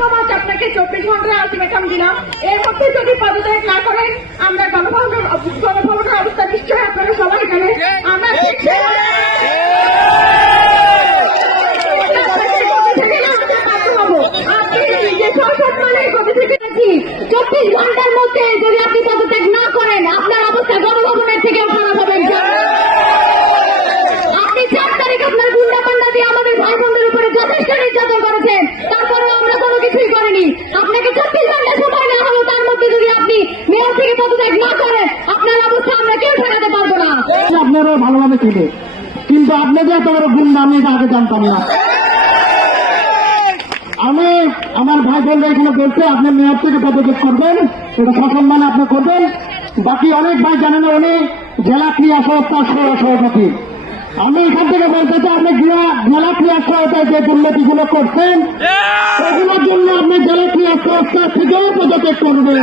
সমাজ আপনাকে 24 ঘন্টার আলটিমেটাম দিলাম, এর মধ্যে যদি পদত্যাগ না করেন আমরা গণভবনের অবস্থা নিশ্চয়ই আপনারা সবাই জানেন। আমরা চব্বিশ ঘন্টার মধ্যে যদি আপনি পদত্যাগ না করেন আপনার অবস্থা গণভবনের থেকেও খারাপ হবেন। আপনি 4 তারিখ আপনার গুন্ডা পান্ডা দিয়ে আমাদের ভাই বোনদের উপরে যথেষ্ট নির্যাতন করেছেন, তারপরেও আমরা কোনো কিছুই করিনি। আপনাকে 24 ঘন্টা সময় দেওয়া হলো, তার মধ্যে যদি আপনি মেয়র থেকে পদত্যাগ না করেন আপনার অবস্থা আমরা কেউ ঠেকাতে পারবো না। আপনারও ভালোভাবে ছিল, কিন্তু আপনি যে এত বড় গুন্ডা আমি এটা আগে জানতাম না। আমি আমার ভাই বোনরা এখানে বলছে আপনি মেয়র থেকে পদত্যাগ করবেন, এটা সসম্মানে আপনি করবেন। বাকি অনেক ভাই জানেন উনি জেলা ক্রিয়া সংস্থার সভাপতি। আমি এখান থেকে বলতে চাই আপনি জেলা ক্রিয়া সংস্থায় যে দুর্নীতিগুলো করছেন এগুলোর জন্য আপনি জেলা ক্রিয়া সংস্থা থেকেও পদত্যাগ করবেন।